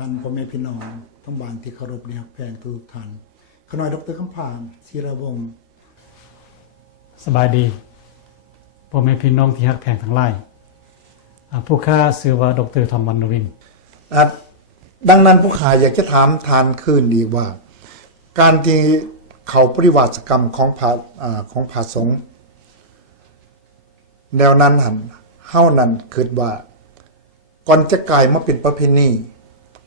ท่านพ่อแม่พี่น้องทั้งบ้านที่เคารพรักแพงทุกท่านขน้อยดร.คำพานศิรวงศ์สบายดีพ่อแม่พี่น้องที่รักแพงทั้งหลายผู้ข้าชื่อว่าดร.ธรรมวรรณวินดังนั้นผู้ขาอยากจะถามทานคืนดีว่า การที่เขาปริวาสกรรมของพระสงฆ์แนวนั้นหันเฮ้านั้นคิดว่าก่อนจะกลายมาเป็นประเพณี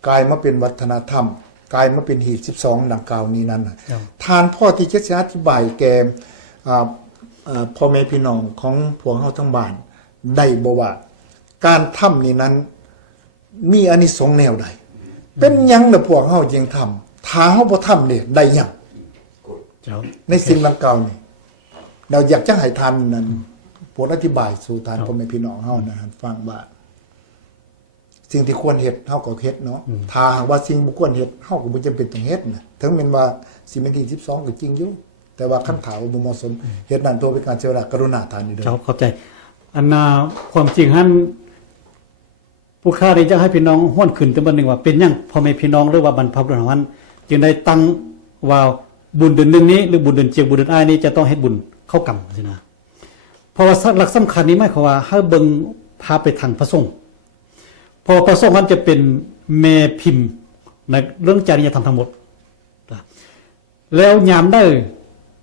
กลายมาเป็นวัฒนธรรมกลายมาเป็นหีบ12ดังกล่าวนี้นั้นทานพ่อที่จะอธิบายแก่พ่อแม่พี่น้องของพวกเฮาทั้งบ้านได้บ่ว่าการทำนี้นั้นมีอานิสงส์แนวใดเป็นหยังน่ะพวกเฮาจึงทำถ้าเฮาบ่ทำเนี่ยได้หยังในสิ่งดังกล่าวนี่เราอยากจะให้ทานนั้นโปรดอธิบายสู่ทานพ่อแม่พี่น้องเฮานะฟังว่าสิ่งที่ควรเฮ็ดเฮาก็เฮ็ดเนาะถ้าหากว่าสิ่งบ่ควรเฮ็ดเฮาก็บ่จำเป็นต้องเฮ็ดนะถึงแม้ว่าสิเป็นที่12ก็จริงอยู่แต่ว่าคันถามว่าบ่เหมาะสมเฮ็ดนั้นตัวเป็นการเสียเวลากรุณาทานนี่เด้อเข้าใจอันน่ะความจริงหั่นผู้ค้าได้จะให้พี่น้องฮ้อนขึ้นแต่บัดนึงว่าเป็นหยังพ่อแม่พี่น้องหรือว่าบรรพบุรุษของมันจึงได้ตั้งว่าบุญเดือนนึงนี้หรือบุญเดือนเจียกบุญเดือนอ้ายนี้จะต้องเฮ็ดบุญเข้ากรรมสินะเพราะว่าหลักสำคัญนี้หมายความว่าให้เบิ่งพาไปทางพระสงฆ์พอพระสงฆ์นั้นจะเป็นแม่พิมพ์ในเรื่องจริยธรรมทั้งหมดแล้วยามได้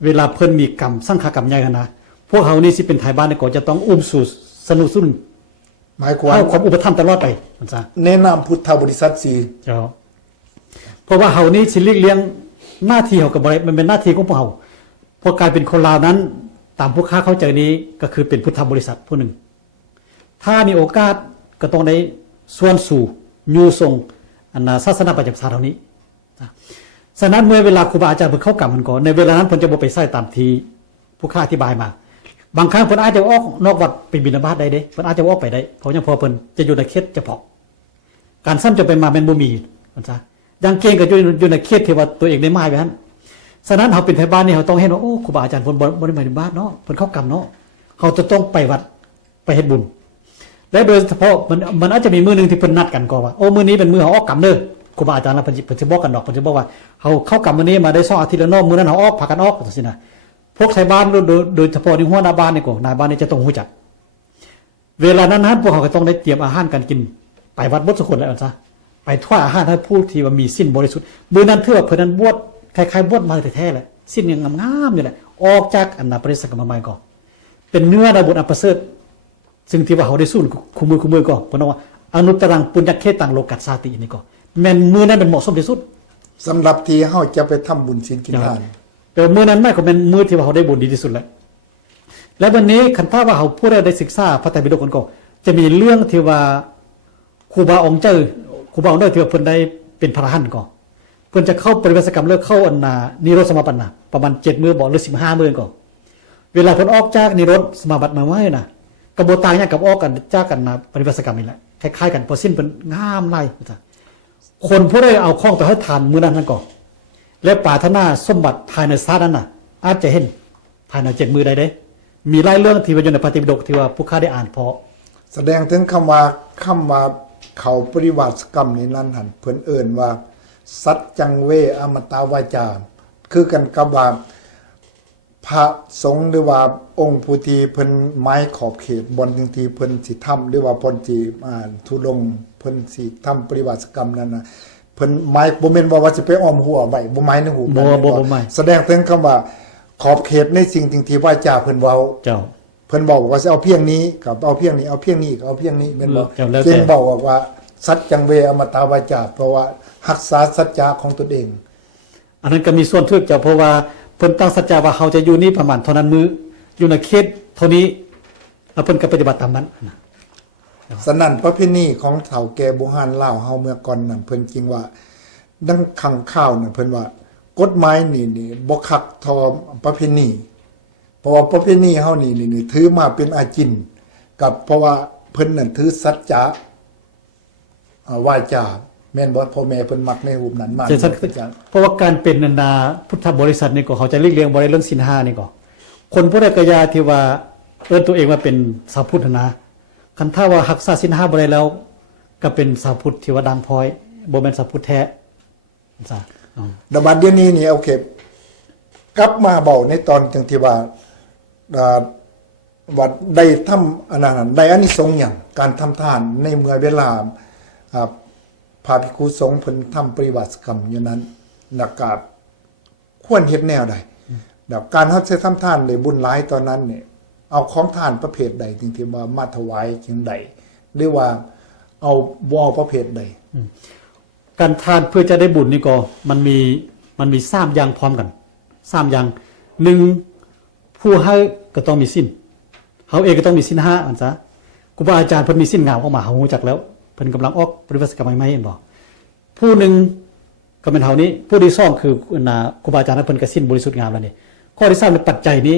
เวลาเพิ่นมีกรรมสังฆกรรมใหญ่นะพวกเฮานี่สิเป็นไทยบ้านก็จะต้องสู่สนุสุนหมายความความอุปถัมภ์ตลอดไปมันซะแนะนำพุทธบริษัท4เจ้าเพราะว่าเฮานี่สิเลี้ยงหน้าที่เฮาก็บ่ได้มันเป็นหน้าที่ของพวกเฮาเพราะการเป็นคนลาวนั้นตามผู้ค้าเข้าใจนี้ก็คือเป็นพุทธบริษัทผู้หนึ่งถ้ามีโอกาสก็ต้องได้ส่วนสู่ยูทรงศาสนาประจำชาติเท่านี้ฉะนั้นเมื่อเวลาครูบาอาจารย์เพิ่นเข้ากรรมมันก่อนในเวลานั้นเพิ่นจะบ่ไปใส่ตามที่ผู้ค้าอธิบายมาบางครั้งเพิ่นอาจจะออกนอกวัดไปบิณฑบาตได้เด้เพิ่นอาจจะออกไปได้เพราะยังพอเพิ่นจะอยู่ในเขตเฉพาะการซ้ำจะไปมาเป็นบ่มีมันซะอย่างเก่งก็อยู่ในเขตที่ว่าตัวเองได้มาไว้หั่นฉะนั้นเฮาเป็นไทบ้านนี่เฮาต้องเห็นว่าโอ้ครูบาอาจารย์เพิ่นบ่ได้มาบิณฑบาตเนาะเพิ่นเข้ากรรมเนาะเฮาจะต้องไปวัดไปเฮ็ดบุญและโดยเฉพาะมันอาจจะมีมื้อนึงที่เพิ่นนัดกันก็ว่าโอ้มื้อนี้เป็นมื้อเฮาออกกรรมเด้อครูบาอาจารย์เพิ่นสิบอกกันดอกเพิ่นสิบอกว่าเฮาเข้ากรรมมื้อนี้มาได้2อาทิตย์แล้วเนาะมื้อนั้นเฮาออกพากันออกจังซี่นะพวกไทบ้านโดยเฉพาะในหัวหน้าบ้านนี่ก็นายบ้านนี่จะต้องรู้จักเวลานั้นพวกเขาก็ต้องได้เตรียมอาหารกันกินไปวัดบดสุคนแล้วซะไปถวายอาหารให้ผู้ที่ว่ามีศีลบริสุทธิ์มื้อนั้นถือว่าเพิ่นนั้นบวชคล้ายๆบวชมาแท้ๆแหละศีลยังงามๆอยู่แหละออกจากอันนาปริศกรรมใหม่ก็เป็นเนื้อในบุญอันประเสริฐซึ่งที่ว่าเขาได้สู้คุมือก็เพิ่นว่าอนุตตรังปุญญเขตังโลกัสสาตินี่ก็แม่นมื้อนั้นเป็นเหมาะสมที่สุดสำหรับที่เฮาจะไปทำบุญศีลกินทานมื้อนั้นไม่ก็เป็นมื้อที่ว่าเขาได้บุญดีที่สุดแล้วและวันนี้คันถ้าว่าเขาผู้ใดได้ศึกษาพระไตรปิฎกกันก็จะมีเรื่องที่ว่าครูบาองค์เจ้าครูบาองค์เจ้าที่ว่าเพิ่นได้เป็นพระอรหันต์ก็เพิ่นจะเข้าปริเวสกรรมเลิกเข้าอันนานิโรธสมาบัตินะประมาณ7มื้อบ่หรือ15มื้อก็เวลาเพิ่นออกจากนิโรธสมาบัติมาไว้น่ะกระบวนการเนี่ยกับออกกันจากกันนะปริเวสกรรมนี่แหละคล้ายๆกันพอสิ้นเพิ่นงามหลายคนผู้ใดเอาของไปให้ทานมื้อนั้นนั่นก็และปรารถนาสมบัติภายในชาตินั้นน่ะอาจจะเห็นภายใน7มื้อใดเด้มีหลายเรื่องที่ว่าอยู่ในพระไตรปิฎกที่ว่าผู้ค้าได้อ่านพอแสดงถึงคำว่าเขาปริวาสกรรมนี้นั้นหันเพิ่นเอิ้นว่าสัจจังเวอมตาวาจาคือกันกับว่าพระสงฆ์หรือว่าองค์ผู้ที่เพิ่นหมายขอบเขตบ่อนที่เพิ่นสิทำหรือว่าเพิ่นสิทุดงเพิ่นสิทำปริวาสกรรมนั้นน่ะเพิ่นหมายบ่แม่นว่าสิไปอ้อมหัวไว้บ่หมายในหูบ่แสดงถึงคำว่าขอบเขตในสิ่งที่วาจาเพิ่นเว้าเจ้าเพิ่นบอกว่าสิเอาเพียงนี้กับเอาเพียงนี้เอาเพียงนี้เอาเพียงนี้แม่นบ่จึงบอกว่าสัจจังเวอมตาวาจาเพราะว่ารักษาสัจจะของตนเองอันนั้นก็มีส่วนทึกเจ้าเพราะว่าเพิ่นตั้งสัจจะว่าเขาจะอยู่นี่ประมาณเท่านั้นมื้ออยู่ในเขตเท่านี้แล้วเพิ่นก็ปฏิบัติตามนั้นสนั่นประเพณีของเฒ่าแก่โบราณลาวเฮาเมื่อก่อนนั่นเพิ่นจริงว่าดังขังข้าวน่ะเพิ่นว่ากฎหมายนี่บ่คักเท่าประเพณีเพราะว่าประเพณีเฮานี่ถือมาเป็นอาจินกับเพราะว่าเพิ่นนั่นถือสัจจะวาจาแม่นบ่พ่อแม่เพิ่นมักในรูปนั้นมากเพราะว่าการเป็นนาพุทธบริษัทนี่ก็เขาจะเรียกบ่ได้เรื่องศีล5นี่ก็คนผู้ใดก็ยาที่ว่าเอิ้นตัวเองว่าเป็นชาวพุทธนะคันถ้าว่ารักษาศีล5บ่ได้แล้วก็เป็นชาวพุทธที่ว่าดังพร้อย บ่แม่นสัพพุทธแท้ซะอ๋อ ดบัดเดี๋ยวนี้นี่โอเคกลับมาเบาในตอนจังที่ว่าว่าได้ทำอันนั้นได้อานิสงส์หยังการทำทานในเมื่อเวลาพระภิกษุสงฆ์เพิ่นทำปฏิบัติกรรมอยู่นั้นนักกาควรเฮ็ดแนวใดแบบการเฮาสิทำทานได้บุญหลายตอนนั้นเนี่ยเอาของทานประเภทใดจริงๆว่ามาถวายจังใดหรือว่าเอาบ่เอาประเภทใด การทานเพื่อจะได้บุญนี่ก็มันมี3อย่างพร้อมกัน3อย่าง1ผู้ให้ก็ต้องมีศีลเฮาเองก็ต้องมีศีล5อันซะครูบาอาจารย์เพิ่นมีศีลงามออกมาเฮารู้จักแล้วเพิ่นกำลังออกปฏิบัติกรรมใหม่ๆเห็นบ่ผู้หนึ่งก็เป็นเฮานี้ผู้ที่2คือครูบาอาจารย์เพิ่นก็ศีลบริสุทธิ์งามแล้วนี่ข้อที่3ในปัจจัยนี้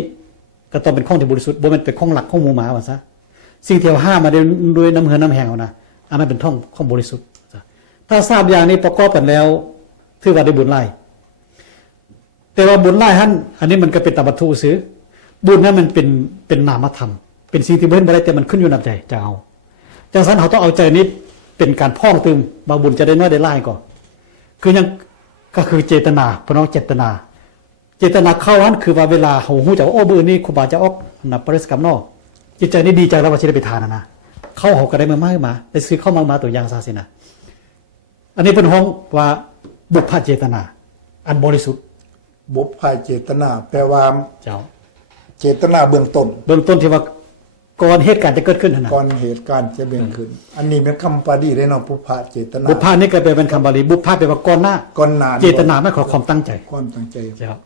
ก็ต้องเป็นของที่บริสุทธิ์บ่แม่นเป็นของหลักของหมู่หมาว่าซะสิ่งที่เฮาหามาด้วยน้ำเหือน้ำแห้งเอานะอันนั้นเป็นของบริสุทธิ์ถ้าทราบอย่างนี้ประกอบกันแล้วถือว่าได้บุญหลายแต่ว่าบุญหลายหั่นอันนี้มันก็เป็นตามวัตถุซื้อบุญนั้นมันเป็นนามธรรมเป็นสิ่งที่บ่เห็นบ่ได้แต่มันขึ้นอยู่นำใจจะเอาจังซั่นเฮาต้องเอาใจนี้เป็นการพ้องตึมบางบุญจะได้น้อยได้หลายก่อนคือยังก็คือเจตนาพน้องเจตนาเข้าหันคือว่าเวลาเฮาฮู้จักว่าโอ้มื้อนี้ครูบาจะออกปริศกรรมเนาะจิตใจนี่ดีใจแล้วว่าสิได้ไปทานนะเข้าเฮาก็ได้มาได้ซื้อเข้ามาตัวอย่างซะสินะอันนี้เป็นห้องว่าบุพเจตนาอันบริสุทธิ์ บุพพาเจตนาแปลว่า เจ้า เจตนาเบื้องต้น เบื้องต้นที่ว่าก่อนเหตุการณ์จะเกิดขึ้นนั่นนะ ก่อนเหตุการณ์จะเบี่ยงขึ้น อันนี้เป็นคำปาดีได้เนาะบุพพาเจตนา บุพพานี่ก็เป็นคำบาลีบุพพาแปลว่าก่อนหน้า ก่อนหน้า เจตนาไม่ขอความตั้งใจ ความตั้งใจ เจ้า